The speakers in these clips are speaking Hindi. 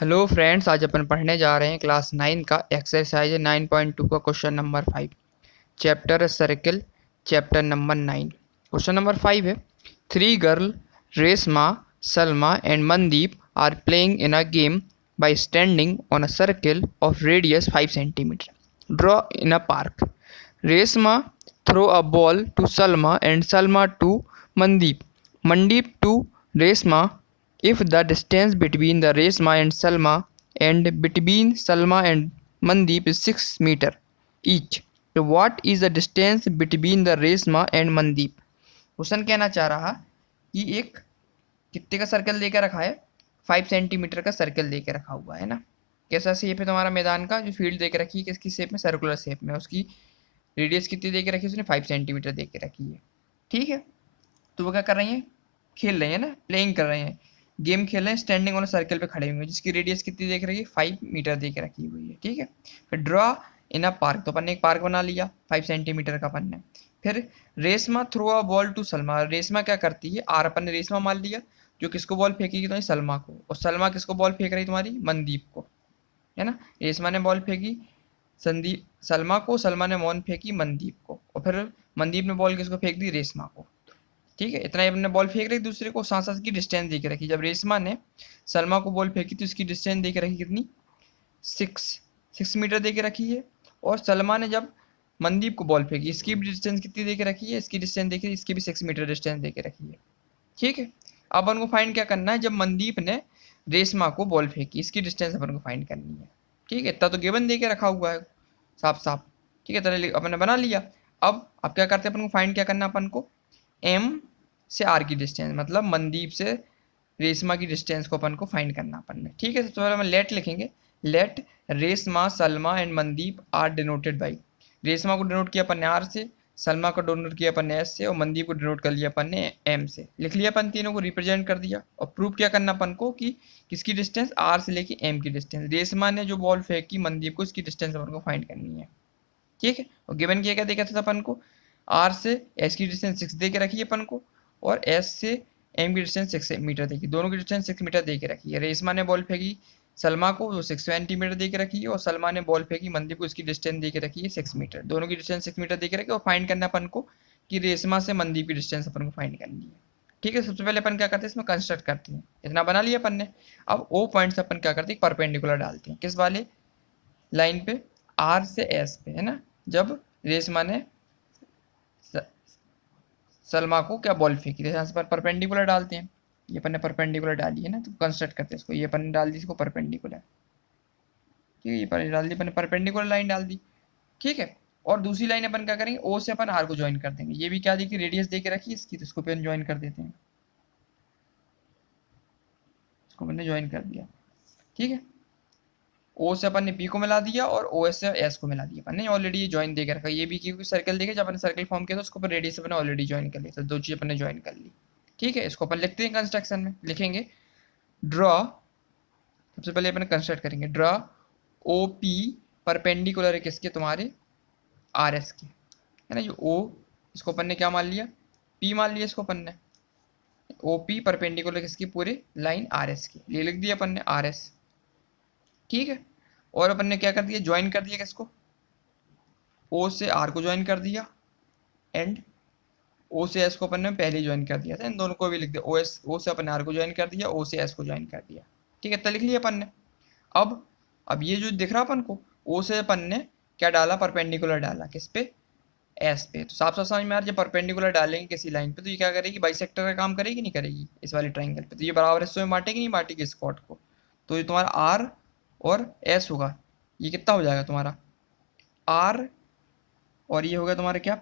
हेलो फ्रेंड्स, आज अपन पढ़ने जा रहे हैं क्लास 9 का एक्सरसाइज 9.2 का question number 5। Chapter circle, chapter number 9। Question number 5 है, three girl Reshma, Salma and Mandeep are playing in a game by standing on a circle of radius 5 centimeter. Draw in a park. Resma throw a ball to Salma and Salma to Mandeep. Mandeep to Resma. If the distance between the Resma and Salma and between Salma and Mandeep is 6 meter each, तो what is the distance between the Resma and Mandeep? Question कहना चाह रहा कि एक कितने का सर्कल लेकर रखा है, 5 सेंटीमीटर का सर्कल लेकर रखा हुआ है ना। कैसा शेप है तुम्हारा मैदान का, जो फील्ड देकर रखी है किसकी शेप में, सर्कुलर शेप में। उसकी रेडियस कितनी देकर रखी है उसने, 5 सेंटीमीटर देकर रखी है। ठीक है, तो वो क्या कर रही है, खेल रहे हैं ना, प्लेइंग कर रहे हैं, गेम खेल रहे हैं, स्टैंडिंग ऑन सर्कल पे खड़े हुए हैं, जिसकी रेडियस कितनी देख रही है, 5 मीटर देकर रखी हुई है। ठीक है, फिर ड्रॉ इन अ पार्क, तो अपन ने एक पार्क बना लिया 5 सेंटीमीटर का अपन ने। फिर Reshma throw a ball to Salma, Reshma क्या करती है, आर अपन ने रेशमा मान लिया, जो किसको बॉल फेंकेगी, तो सलमा को, और सलमा किसको बॉल फेंक रही तुम्हारी, मनदीप को, है ना। रेशमा ने बॉल फेंकी संदीप सलमा को, सलमा ने बॉल फेंकी मनदीप को, और फिर मनदीप ने बॉल किसको फेंक दी, रेशमा को। ठीक है, इतना ही अपने बॉल फेंक रही दूसरे को, साथ साथ की डिस्टेंस दे के रखी। जब रेशमा ने सलमा को बॉल फेंकी तो इसकी डिस्टेंस दे के रखी कितनी, 6 मीटर दे के रखी है। और सलमा ने जब मनदीप को बॉल फेंकी, इसकी भी डिस्टेंस कितनी दे के रखी है, इसकी डिस्टेंस देखिए, इसकी भी 6 मीटर डिस्टेंस दे के रखी है। ठीक है, अब अपन को फाइंड क्या करना है, जब मनदीप ने रेशमा को बॉल फेंकी, इसकी डिस्टेंस अपन को फाइंड करनी है। ठीक है, इतना तो गिवन दे के रखा हुआ है साफ साफ। ठीक है, तरह अपन ने बना लिया। अब क्या करते हैं, अपन को फाइंड क्या करना, अपन को एम से आर की डिस्टेंस, मतलब मनदीप से रेशमा की डिस्टेंस को अपन को फाइंड करना अपन ने। ठीक है, सबसे पहले हम लेट लिखेंगे, let Reshma Salma and Mandeep are denoted by, Reshma को डिनोट किया अपन ने आर से, सलमा को डिनोट किया अपन ने एस से, और मनदीप को डिनोट कर लिया अपन ने एम से। लिख लिया अपन, तीनों को रिप्रेजेंट कर दिया। और प्रूव क्या करना अपन को कि किसकी डिस्टेंस, आर से लेके एम की डिस्टेंस, रेशमा ने जो बॉल फेंकी मनदीप को, इसकी डिस्टेंस अपन को फाइंड करनी है। ठीक है, और गिवन क्या क्या देखा था अपन को, आर से एस की डिस्टेंस 6 दे के रखी है अपन को, और एस से एम की डिस्टेंस 6 मीटर देखी, दोनों की डिस्टेंस 6 मीटर दे के रखी है। रेशमा ने बॉल फेंकी सलमा को, वो 6 सेंटीमीटर दे के रखी है, और सलमा ने बॉल फेंकी मनदीप को, इसकी डिस्टेंस दे के रखी है 6 मीटर, दोनों की डिस्टेंस 6 मीटर दे के रखी है। और फाइंड करना अपन को कि रेशमा से मनदीप की डिस्टेंस अपन को फाइंड करनी है। ठीक है, सबसे पहले अपन क्या करते हैं, इसमें कंस्ट्रक्ट करते हैं, इतना बना लिया अपन ने। अब ओ पॉइंट से अपन क्या करते हैं, परपेंडिकुलर डालते हैं, किस वाले लाइन पे, आर से एस पे, है ना। जब रेशमा ने सलमा को क्या बॉल फेंकी, यहाँ से परपेंडिकुलर डालते हैं, ये अपन ने परपेंडिकुलर डाली है ना, तो कंस्ट्रक्ट करते हैं इसको, ये अपन ने डाल दी इसको परपेंडिकुलर। ठीक है, ये पर डाल दी अपन ने, परपेंडिकुलर लाइन डाल दी। ठीक है, और दूसरी लाइन अपन क्या करेंगे, ओ से अपन आर को ज्वाइन कर देंगे, ये भी क्या देखिए रेडियस दे के रखी इसकी, तो इसको अपन ज्वाइन कर देते हैं, इसको मैंने ज्वाइन कर दिया। ठीक है, ओ से अपन ने पी को मिला दिया, और ओ एस से एस को मिला दिया अपन ने, ऑलरेडी ये ज्वाइन देकर रखा, ये भी क्योंकि सर्कल देखे, जब अपन सर्कल फॉर्म किया तो उसको अपन रेडियस अपन ऑलरेडी ज्वाइन कर लिया, तो दो चीज अपन ने ज्वाइन कर ली। ठीक है, इसको अपन लिखते हैं कंस्ट्रक्शन में, लिखेंगे ड्रॉ, सबसे पहले अपन कंस्ट्रक्ट करेंगे, ड्रॉ ओ पी परपेंडिकुलर है किसके, तुम्हारे आर एस के, है ना। जो ओ, इसको अपन ने क्या मान लिया, पी मान लिया इसको अपन ने, ओ पी परपेंडिकुलर किसकी, पूरे लाइन आर एस की, ये लिख दिया अपन ने आर एस। ठीक है, और अपन ने क्या कर दिया, ज्वाइन कर दिया किसको, ओ से आर को ज्वाइन कर दिया, एंड ओ से एस को अपन ने पहले ज्वाइन कर दिया था, इन दोनों को भी लिख दिया, ओ एस, ओ से अपन आर को ज्वाइन कर दिया, ओ से एस को ज्वाइन कर दिया। ठीक है, इतना लिख लिया अपन ने। अब ये जो दिख रहा अपन को, ओ से अपन ने क्या डाला, परपेंडिकुलर डाला किस पे, एस पे, तो साफ साफ समझ में आ रहा है, जब परपेंडिकुलर डालेंगे किसी लाइन पे तो ये क्या करेगी, बाइसेक्टर का काम करेगी नहीं करेगी, इस वाले ट्राइंगल पे, तो ये बराबर हिस्सों में बांटेगी नहीं बांटेगी स्पॉट को, तो ये तुम्हारा आर और एस होगा, ये कितना हो जाएगा तुम्हारा आर, और ये हो गया तुम्हारा क्या,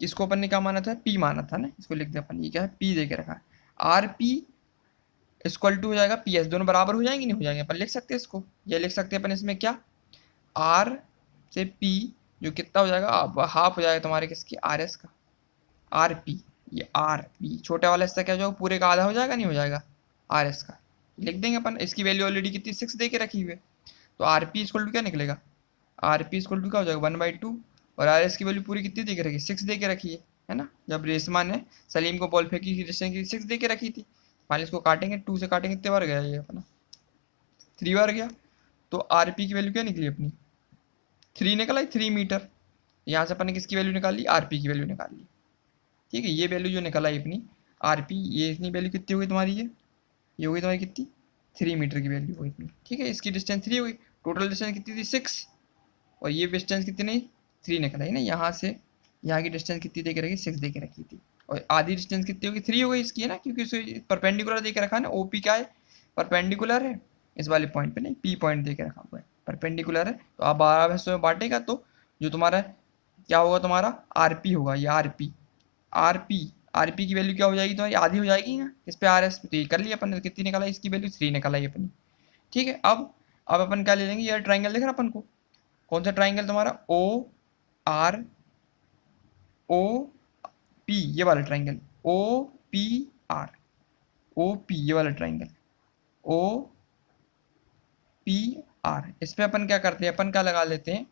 इसको अपन ने क्या माना था, पी माना था ना, इसको लिख दिया अपन, ये क्या है, पी दे के रखा है, आर पी इक्वल टू हो जाएगा पी एस, दोनों बराबर हो जाएंगे नहीं हो जाएंगे, अपन लिख सकते हैं इसको, ये लिख सकते हैं अपन इसमें क्या, आर से पी, जो कितना हो जाएगा, अब हाफ हो जाएगा तुम्हारे किसकी, आर एस का, आर पी, ये आर पी छोटा वाला हिस्सा क्या हो जाएगा, पूरे का आधा हो जाएगा नहीं हो जाएगा, आर एस का, लिख देंगे अपन, इसकी वैल्यू ऑलरेडी कितनी 6 दे के रखी हुई है, तो आर पी इक्वल टू क्या निकलेगा, आर पी इक्वल टू क्या हो जाएगा 1/2, और आर एस की वैल्यू पूरी कितनी दे के रखी, 6 दे के रखी है ना। जब रेशमा ने सलीम को बॉल फेंकी की डिस्टेंस की 6 दे के रखी थी, फाइनल इसको काटेंगे, 2 से काटेंगे कितने बार गया ये अपना, 3 बार गया तो आरपी की वैल्यू क्या निकली अपनी 3 निकल आई 3 मीटर। यहाँ से अपन ने किसकी वैल्यू निकाल ली आरपी की वैल्यू निकाल ली। ठीक है ये वैल्यू जो निकल आई अपनी आरपी ये इतनी वैल्यू कितनी होगी तुम्हारी ये होगी तुम्हारी कितनी 3 मीटर की वैल्यू होगी इतनी। ठीक है इसकी डिस्टेंस 3 होगी। टोटल डिस्टेंस कितनी थी 6 और ये डिस्टेंस कितनी नहीं 3 निकल आई ना। यहाँ से यहाँ की डिस्टेंस कितनी दे के रखी 6 दे के रखी थी और आधी डिस्टेंस कितनी होगी 3 हो गई इसकी है ना क्योंकि इसे परपेंडिकुलर दे के रखा है ना ओपी क्या है परपेंडिकुलर है इस वाले पॉइंट पे नहीं पी पॉइंट दे के रखा हुआ है परपेंडिकुलर है। तो आप 12 हिस्सों में बांटेगा तो जो तुम्हारा क्या होगा तुम्हारा आरपी होगा ये आरपी आरपी आरपी की वैल्यू क्या हो जाएगी तुम्हारी आधी हो जाएगी ना इस पे आर एस तो ये कर लिया अपन ने कितनी निकाला इसकी वैल्यू 3 निकाला है अपनी। ठीक है अब अपन क्या ले लेंगे यार ट्राइंगल देख रहा अपन को कौन सा ट्राइंगल तुम्हारा ओ आर ओ पी ये वाला triangle O P R O P ये वाला ट्राइंगल ओ पी आर इस पे अपन क्या करते हैं अपन क्या लगा लेते हैं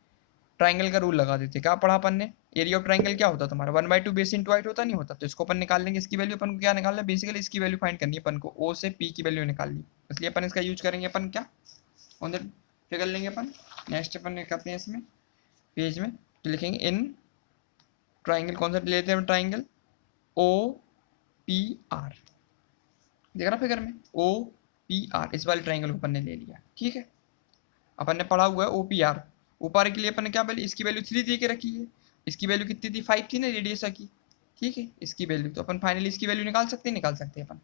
ट्राइंगल का रूल लगा देते हैं। क्या पढ़ा अपन ने एरिया ऑफ ट्राइंगल क्या होता है तुम्हारा 1/2 बेस इंटू हाइट होता नहीं होता तो इसको अपन निकाल लेंगे इसकी वैल्यू अपन को क्या निकालना है बेसिकली इसकी वैल्यू फाइंड करनी है अपन को ओ से पी की वैल्यू निकाल ली इसलिए अपन इसका यूज करेंगे अपन क्या कौन सा फिगर लेंगे अपन नेक्स्ट अपन करते हैं इसमें पेज में तो लिखेंगे इन ट्राइंगल कौन सा लेते हैं ट्राइंगल ओ पी आर देख रहा फिगर में ओ पी आर इस वाले ट्राइंगल को अपन ने ले लिया। ठीक है अपन ने पढ़ा हुआ है ओ पी आर ऊपर के लिए अपन ने क्या वैल्यू इसकी वैल्यू 3 दे के रखी है इसकी वैल्यू कितनी थी 5 थी ना रेडियस की। ठीक है इसकी वैल्यू तो अपन फाइनली इसकी वैल्यू निकाल सकते हैं अपन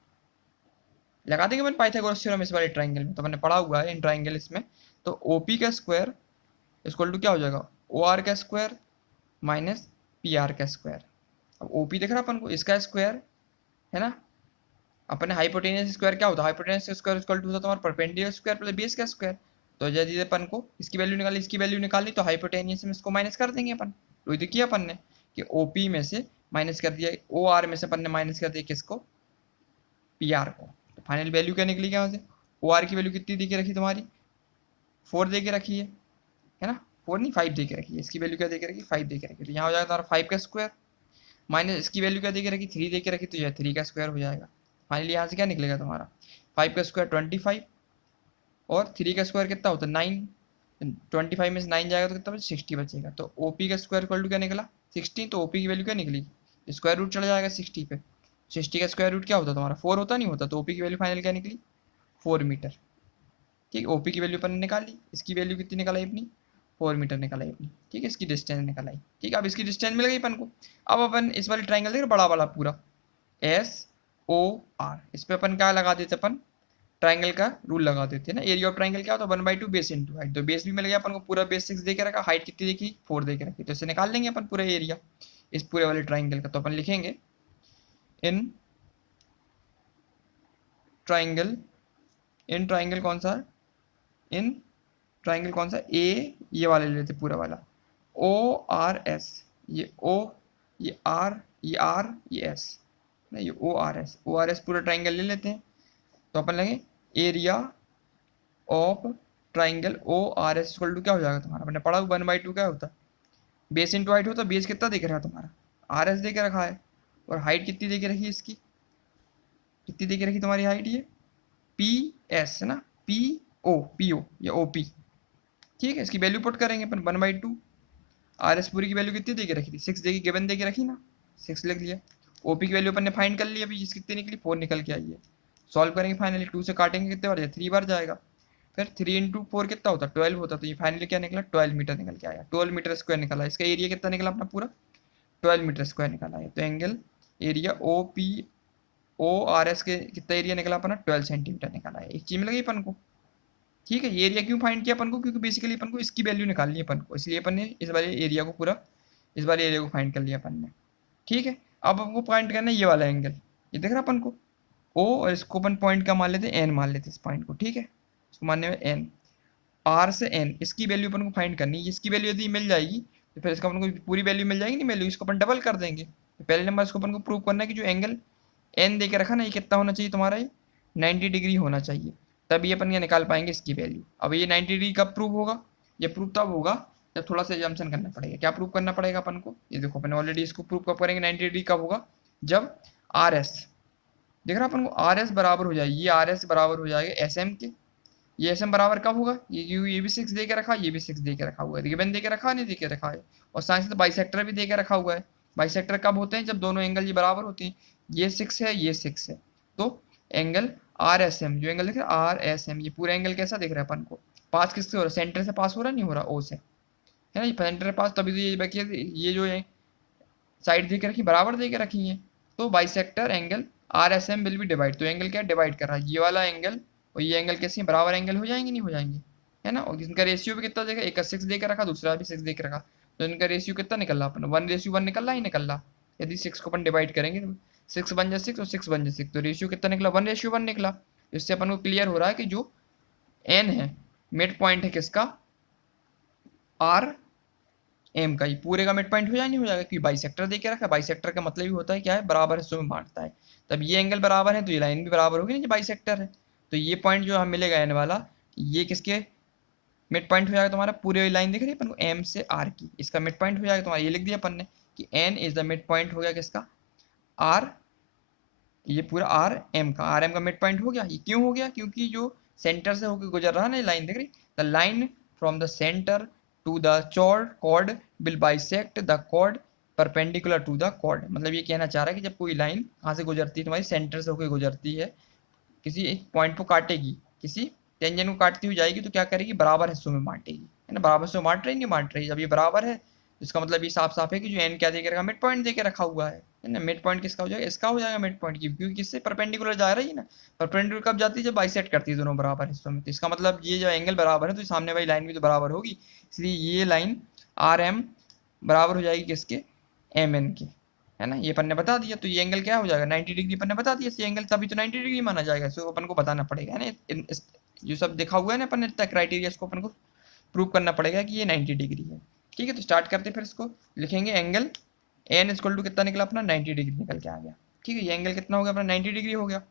लगा देंगे अपन पाइथागोरस थ्योरम इस वाले ट्राइंगल में तो अपन ने पढ़ा हुआ है इन ट्राइंगल इसमें तो ओपी का स्क्वायर इक्वल टू क्या हो जाएगा ओ आर का स्क्वायर माइनस पी आर का स्क्वायर। अब ओपी देख रहा अपन को इसका स्क्वायर है ना अपने हाइपोटेनियस स्क्वायर क्या होता है हाइपोटेनियस स्क्वायर इक्वल टू तुम्हारा परपेंडिकुलर स्क्वायर प्लस बेस का स्क्वायर। तो यदि अपन को इसकी वैल्यू निकाली इसकी वैल्यू निकाली तो हाइपोटेनियस में इसको माइनस कर देंगे अपन तो ये किया अपन ने कि ओपी में से माइनस कर दिया ओ आर में से अपन ने माइनस कर दिया किसको पी आर को। तो फाइनल वैल्यू क्या निकली यहाँ से ओ आर की वैल्यू कितनी दे के रखी तुम्हारी 4 दे के रखी है ना 4 नहीं 5 दे के रखी है इसकी वैल्यू क्या दे के रखी 5 दे के रखी तो यहाँ हो जाएगा तुम्हारा 5 का स्क्वायर माइनस इसकी वैल्यू क्या दे के रखी 3 दे के रखी तो यह 3 का स्क्वायर हो जाएगा। फाइनली यहाँ से क्या निकलेगा तुम्हारा 5 का स्क्वायर 25 और 3 का स्क्वायर कितना होता है 9 25 में से 9 जाएगा तो कितना बचेगा 60 बचेगा। तो ओपी का स्क्वायर इक्वल टू क्या निकला 60 तो ओपी की वैल्यू क्या निकली स्क्वायर रूट चला जाएगा 60 पे 60 का स्क्वायर रूट क्या होता तुम्हारा 4 होता नहीं होता तो ओपी की वैल्यू फाइनल क्या निकली 4 मीटर। ठीक ओपी की वैल्यू अपन ने निकाली इसकी वैल्यू कितनी निकाली अपनी 4 मीटर निकालाई अपनी। ठीक है इसकी डिस्टेंस निकालाई। ठीक है अब इसकी डिस्टेंस मिल गई अपन को। अब अपन इस वाले ट्राइंगल देख बड़ा वाला पूरा एस ओ आर इस पे अपन क्या लगा देते अपन ट्राइंगल का रूल लगा देते हैं ना एरिया ऑफ ट्राइंगल क्या होता है 1/2 बेस इंटू हाइट तो बेस भी मिल गया अपन को पूरा बेस 6 दे के रखा हाइट कितनी देखी 4 दे के रखी तो इसे निकाल लेंगे अपन पूरा एरिया इस पूरे वाले ट्राइंगल का। तो अपन लिखेंगे इन ट्राइंगल कौन सा इन ट्राइंगल कौन सा ए ये वाले लेते पूरा वाला ओ आर एस ये ओ ये आर ये एस नहीं ये ओ आर एस पूरा ट्राइंगल ले लेते हैं। तो अपन लेंगे area of triangle O R S equal to क्या हो जाएगा तुम्हारा अपने पढ़ा 1/2 क्या होता है बेस इंटू हाइट होता है बेस कितना देख रहा है तुम्हारा आर एस दे के रखा है और हाइट कितनी दे के रखी है इसकी कितनी दे के रखी तुम्हारी हाइट ये पी एस है ना पी ओ या ओ पी। ठीक है इसकी वैल्यू पुट करेंगे अपन 1/2 आर एस पूरी की वैल्यू कितनी दे के रखी थी 6 दे के गिवन दे के रखी ना 6 लिख लिया। ओपी की वैल्यू अपन ने फाइंड कर लिया अभी इसकी कितनी निकली 4 निकल के आई है। सॉल्व करेंगे फाइनली 2 से काटेंगे कितने बार 3 बार जाएगा फिर 3 इंटू 4 कितना होता है 12 होता तो ये फाइनली क्या निकला 12 मीटर निकल के आया 12 मीटर स्क्वायर निकला। इसका एरिया कितना निकला अपना पूरा 12 मीटर स्क्वायर निकला है। तो angle area O P O R S के कितना एरिया निकला अपना 12 सेंटीमीटर निकला है। एक चीज मिल गई अपन को। ठीक है ये एरिया क्यों फाइंड किया अपन को क्योंकि बेसिकली अपन को इसकी वैल्यू निकालनी है अपन को इसलिए अपन ने इस वाले एरिया को पूरा इस वाले एरिया को फाइंड कर लिया अपन ने। ठीक है अब हमको फाइंड करना है ये वाला एंगल ये देख रहा अपन को ओ और इसको अपन पॉइंट का मान लेते एन मान लेते इस पॉइंट को। ठीक है इसको मानने में एन आर से एन इसकी वैल्यू अपन को फाइंड करनी है। इसकी वैल्यू यदि मिल जाएगी तो फिर इसका अपन को पूरी वैल्यू मिल जाएगी नहीं वैल्यू इसको अपन डबल कर देंगे। तो पहले नंबर इसको अपन को प्रूव करना है कि जो एंगल एन दे के रखा ना ये कितना होना चाहिए तुम्हारा ये 90 डिग्री होना चाहिए तभी अपन ये निकाल पाएंगे इसकी वैल्यू। अब ये 90 डिग्री कब प्रूव होगा ये प्रूव तब होगा जब थोड़ा सा एजम्पशन करना पड़ेगा। क्या प्रूव करना पड़ेगा अपन को ये देखो अपन ऑलरेडी इसको प्रूव कब करेंगे 90 डिग्री कब होगा जब आर एस देख रहा अपन को आर एस बराबर हो जाएगी ये आर एस बराबर हो जाएगा एस एम के ये एस एम बराबर कब होगा, ये भी 6 दे के रखा, ये भी 6 दे के रखा हुआ है, गिवन दे के रखा नहीं दे के रखा है। और साथ ही बाइसेक्टर भी दे के रखा हुआ है। बाइसेक्टर कब होते हैं, जब दोनों एंगल ये बराबर होती हैं। ये 6 है, ये 6 है, तो एंगल आर एस एम, जो एंगल दिख रहा है आर एस एम, ये पूरा एंगल कैसा दिख रहा है अपन को, पास किससे हो रहा है, सेंटर से पास हो रहा है, नहीं हो रहा, ओ से, है ना, ये सेंटर पास, तभी तो ये बाकी ये जो है साइड दे के रखी बराबर दे के रखी है। तो bisector angle R S M will be divide, तो एंगल क्या डिवाइड कर रहा है, ये वाला एंगल और ये एंगल कैसे बराबर एंगल हो जाएंगे, नहीं हो जाएंगे, है ना। और इनका रेशियो भी कितना देगा, एक 6 देकर रखा, दूसरा भी 6 देकर रखा, तो इनका रेशियो कितना निकल रहा अपन, 1:1 निकल रहा, ही निकल रहा। यदि 6 को अपन डिवाइड करेंगे तो 6 बन जाए 6 और 6 बन जाए 6, तो रेशियो कितना निकला, 1:1 निकला। इससे अपन को क्लियर हो रहा है कि जो एन है, मिड पॉइंट है किसका, आर एम का, ही पूरे का मिड पॉइंट हो जाए, नहीं हो जाएगा, क्योंकि बाइसेक्टर दे के रखा है। बाइसेक्टर का मतलब ही होता है क्या है, बराबर हिस्सों में बांटता है। तब ये एंगल बराबर है तो ये लाइन भी बराबर होगी ना, जो बाइसेक्टर है। तो ये पॉइंट जो हमें मिलेगा एन वाला, ये किसके मिड पॉइंट हो जाएगा तुम्हारा, पूरे लाइन दिख रही है अपन को एम से आर की, इसका मिड पॉइंट हो जाएगा तुम्हारा, ये लिख दिया अपन ने कि N is the mid point हो गया किसका, आर, ये पूरा आर एम का, आर एम का मिड पॉइंट हो गया। ये क्यों हो गया, क्योंकि जो सेंटर से होकर गुजर रहा है ना, ये लाइन दिख रही, the line from the centre to the chord will bisect the chord perpendicular to the chord। मतलब ये कहना चाह रहा है कि जब कोई लाइन कहाँ से गुजरती है, तुम्हारी सेंटर से होकर गुजरती है, किसी एक पॉइंट को काटेगी, किसी टेंजेंट को काटती हुई जाएगी, तो क्या करेगी, बराबर हिस्सों में बांटेगी, है ना। बराबर हिस्सों में बांट रही, नहीं बांट रही, जब ये बराबर है इसका मतलब ये साफ साफ है कि जो एन क्या दे के रखा, मिड पॉइंट दे के रखा हुआ है ना। मिड पॉइंट किसका हो जाएगा, इसका हो जाएगा मिड पॉइंट की, क्योंकि किससे परपेंडिकुलर जा रही है ना। परपेंडिकुलर कब जाती है, जब बाइसेक्ट करती है दोनों बराबर हिस्सों में, तो इसका मतलब ये जो एंगल बराबर है तो सामने वाली लाइन भी तो बराबर होगी, इसलिए ये लाइन आर एम बराबर हो जाएगी किसके, एम एन के, है ना। ये अपन ने बता दिया, तो ये एंगल क्या हो जाएगा, 90 डिग्री अपन ने बता दिया, ये एंगल तभी तो 90 डिग्री माना जाएगा, इसको अपन को बताना पड़ेगा, है ना। जो सब देखा हुआ है ना अपन ने इतना क्राइटेरिया, इसको अपन को प्रूव करना पड़ेगा कि ये 90 डिग्री है। ठीक है, तो स्टार्ट करते फिर इसको लिखेंगे, एंगल एन इक्वल टू कितना निकला अपना, 90 डिग्री निकल के आ गया। ठीक है, ये एंगल कितना हो गया अपना, 90 डिग्री हो गया।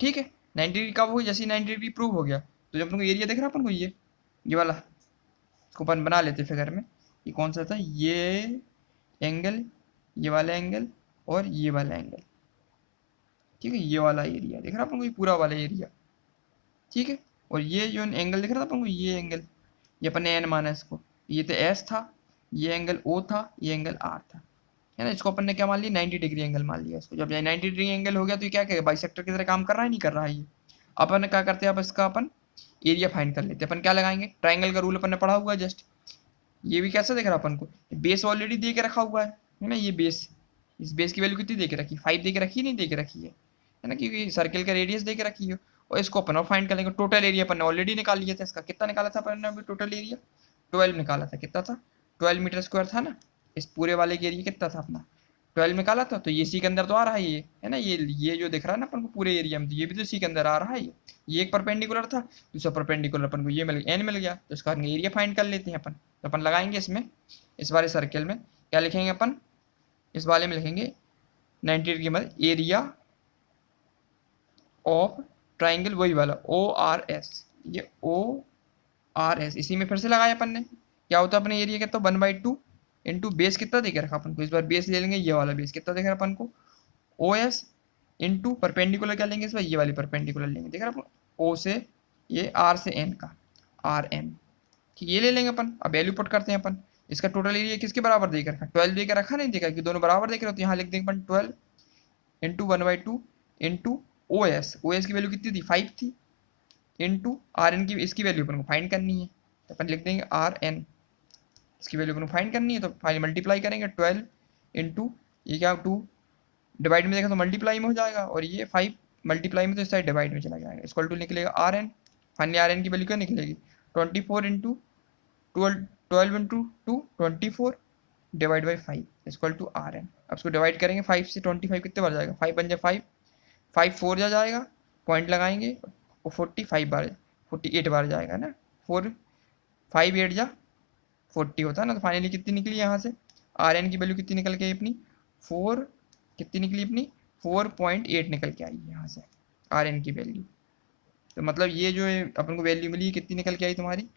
ठीक है, 90 डिग्री कब हो, जैसे 90 डिग्री प्रूव हो गया, तो जब अपन को एरिया दिख रहा है अपन को, ये वाला, इसको अपन बना लेते फिगर में, ये कौन सा था, ये एंगल, ये वाला एंगल और ये वाला एंगल। ठीक है, ये वाला एरिया दिख रहा है अपन को, ये पूरा वाला एरिया। ठीक है, और ये जो एंगल दिख रहा था अपन को, ये एंगल, ये अपन ने एन माना इसको, ये तो एस था, ये एंगल ओ था, ये एंगल आर था, है ना। इसको अपन ने क्या मान लिया, 90 डिग्री एंगल मान लिया इसको। जब 90 डिग्री एंगल हो गया तो ये क्या कहेगा, बाइसेक्टर की तरह काम कर रहा है, नहीं कर रहा है ये। अपन क्या करते हैं, अब इसका अपन एरिया फाइंड कर लेते हैं। अपन क्या लगाएंगे, ट्राइंगल का रूल अपन ने पढ़ा हुआ है जस्ट। ये भी कैसे दिख रहा है अपन को, बेस ऑलरेडी दे के रखा हुआ है ना। ये बेस, इस बेस की वैल्यू कितनी दे के रखी, 5 दे के रखी, नहीं दे के रखी है ना, क्योंकि सर्किल का रेडियस दे के रखी है। और इसको अपन और फाइंड कर लेंगे, टोटल एरिया अपन ने ऑलरेडी निकाल लिया था, इसका कितना निकाला था अपन ने अभी, टोटल एरिया 12 निकाला था, कितना था, 12 मीटर स्क्वायर था ना। इस पूरे वाले के एरिया कितना था अपना, 12 निकाला था, तो ये सी के अंदर तो आ रहा है ये, है ना। ये जो दिख रहा है ना अपन को पूरे एरिया में, तो ये भी तो सी के अंदर आ रहा है ये एक परपेंडिकुलर था, दूसरा परपेंडिकुलर अपन को ये मिल गया, एन मिल गया, तो इसका एरिया फाइंड कर लेते हैं अपन। तो अपन लगाएंगे इसमें, इस वाले सर्किल में क्या लिखेंगे अपन, इस वाले में लिखेंगे 90 डिग्री मतलब एरिया ऑफ ट्राइंगल, वही वाला ओ आर एस, ये ओ आर एस, इसी में फिर से लगाया अपन ने। क्या होता है अपने एरिया कितना, 1/2 इंटू बेस कितना देखे रखा अपन को, इस बार बेस ले लेंगे, ये वाला बेस कितना देख रहा अपन को, ओ एस इंटू परपेंडिकुलर क्या लेंगे इस बार, ये वाली परपेंडिकुलर लेंगे, देख रहा अपन, ओ से ये आर से एन का, आर एन। ठीक, ये ले लेंगे अपन। अब वैल्यू पुट करते हैं अपन, इसका टोटल एरिया किसके बराबर देकर रखा, 12 देकर रखा, नहीं देखा कि दोनों बराबर देख रहे हो, तो यहाँ लिख देंगे अपन 12 इंटू 1/2 इंटू ओ एस की वैल्यू कितनी थी, 5 थी, इंटू आर एन की, इसकी वैल्यू अपन को फाइंड करनी है, तो अपन लिख देंगे आर एन, इसकी वैल्यू अपन को फाइंड करनी है, तो फाइनल मल्टीप्लाई करेंगे 12 इंटू ये क्या 2 डिवाइड में देखा तो मल्टीप्लाई में हो जाएगा, और ये 5 मल्टीप्लाई में तो इस साइड डिवाइड में चला जाएगा, इक्वल टू निकलेगा R N. Finally R N की वैल्यू क्या निकलेगी, 24 into 12 into 2 24 divide by 5 equal to R N. अब इसको डिवाइड करेंगे 5 से, 25 कितने बार जाएगा, 5 बन जाए 5, 5 4 जा जाएगा, पॉइंट लगाएंगे और 45 बार 48 बार जाएगा ना, 4 5 8 जा 40 होता है ना। तो फाइनली कितनी निकली यहाँ से, आर एन की वैल्यू कितनी निकल के अपनी 4, कितनी निकली अपनी 4.8 निकल के आई यहाँ से आर एन की वैल्यू। तो मतलब ये जो है अपन को वैल्यू मिली कितनी निकल के आई तुम्हारी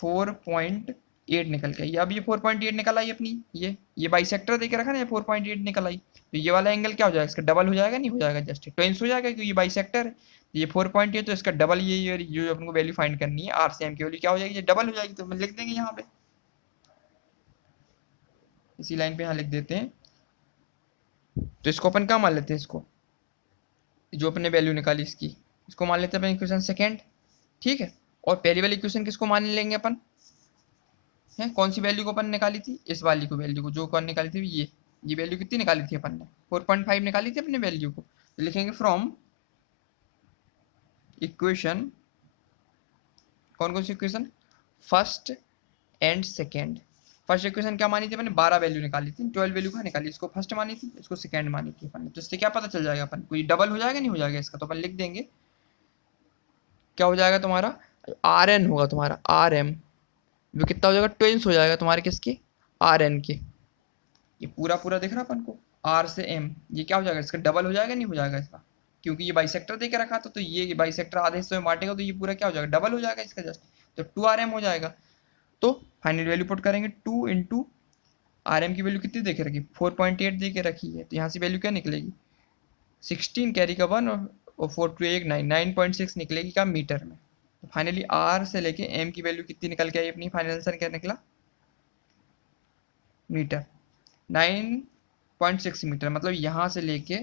4.8 निकल के आई। अब ये 4.8 निकल आई अपनी, ये बाइसेक्टर देके रखा ना, ये 4.8 निकल आई, तो ये वाला एंगल क्या हो जाएगा, इसका डबल हो जाएगा, नहीं हो जाएगा, जस्ट ट्विंस हो जाएगा, क्योंकि ये बाइसेक्टर है। ये 4.8 तो इसका डबल ये जो अपन को वैल्यू फाइंड करनी है आर से एम की वैल्यू क्या हो जाएगी, ये डबल हो जाएगी। तो हम लिख देंगे यहाँ पे, इसी लाइन पे यहाँ लिख देते हैं। तो इसको अपन क्या मान लेते हैं, इसको जो अपने वैल्यू निकाली इसको मान लेते हैं अपन इक्वेशन सेकेंड, ठीक है। और पहली वाली इक्वेशन किसको मान लेंगे अपन, है कौन सी वैल्यू को अपन निकाली थी, इस वाली को वैल्यू को, जो कौन निकाली थी ये वैल्यू कितनी निकाली थी अपन ने, 4.5 निकाली थी अपने वैल्यू को। तो लिखेंगे फ्रॉम इक्वेशन, कौन कौन सी equation, first and second. First equation क्या मानी थी अपने, 12 वैल्यू निकाली थी, 12 वैल्यू कहाँ निकाली, इसको फर्स्ट मानी थी, इसको सेकेंड मानी थी अपन ने। तो इससे क्या पता चल जाएगा अपन को, ये डबल हो जाएगा नहीं हो जाएगा इसका, तो अपन लिख देंगे क्या हो जाएगा तुम्हारा, आर एन होगा तुम्हारा, आर एम जो कितना हो जाएगा, ट्विंस हो जाएगा तुम्हारे किसके, आर एन के। ये पूरा पूरा दिख रहा अपन को, आर से एम, ये क्या हो जाएगा इसका, डबल हो जाएगा नहीं हो जाएगा इसका, क्योंकि ये बाइसेक्टर दे के रखा था, तो ये बाइसेक्टर आधे हिस्से में बांटेगा, तो ये पूरा क्या हो जाएगा, डबल हो जाएगा इसका जस्ट, तो 2 RM हो जाएगा। तो फाइनल वैल्यू पुट करेंगे 2 इंटू आर एम की वैल्यू कितनी दे के रखी, 4.8 दे के रखी है, तो यहाँ से वैल्यू क्या निकलेगी, 16 कैरी का 1 और 4 टू 1 9, 9.6 निकलेगी क्या मीटर में। तो फाइनली आर से लेके एम की वैल्यू कितनी निकल के आई अपनी, फाइनल आंसर क्या निकला, मीटर, 9.6 मीटर। मतलब यहाँ से लेके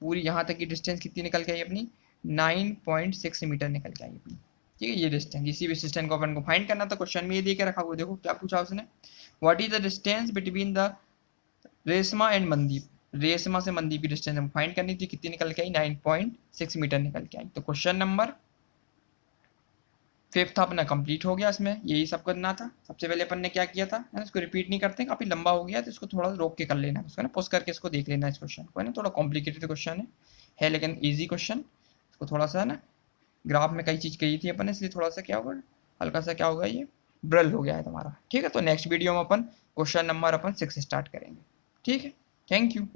पूरी यहाँ तक की डिस्टेंस कितनी निकल के आई अपनी, 9.6 मीटर निकल के आई अपनी, ठीक है। ये डिस्टेंस, इसी भी डिस्टेंस को अपन को फाइंड करना था, क्वेश्चन में ये दे के रखा हुआ, देखो क्या पूछा उसने, what is the distance between the Reshma and Mandeep, Reshma से मनदीप की डिस्टेंस हम फाइंड करनी थी, कितनी निकल के आई, 9.6 मीटर निकल के आई। तो क्वेश्चन नंबर 5 अपना कंप्लीट हो गया, इसमें यही सब करना था। सबसे पहले अपन ने क्या किया था, है ना, इसको रिपीट नहीं करते, काफी लंबा हो गया, तो इसको थोड़ा रोक के कर लेना, इसको ना पॉज करके इसको देख लेना, इस क्वेश्चन को, है ना, थोड़ा कॉम्प्लिकेटेड क्वेश्चन है लेकिन इजी क्वेश्चन। इसको थोड़ा सा ना ग्राफ में कई चीज कही थी अपन ने, इसलिए थोड़ा सा क्या होगा, हल्का सा क्या होगा, ये ब्रल हो गया है तुम्हारा, ठीक है। तो नेक्स्ट वीडियो में अपन क्वेश्चन नंबर अपन 6 स्टार्ट करेंगे, ठीक है। Thank you.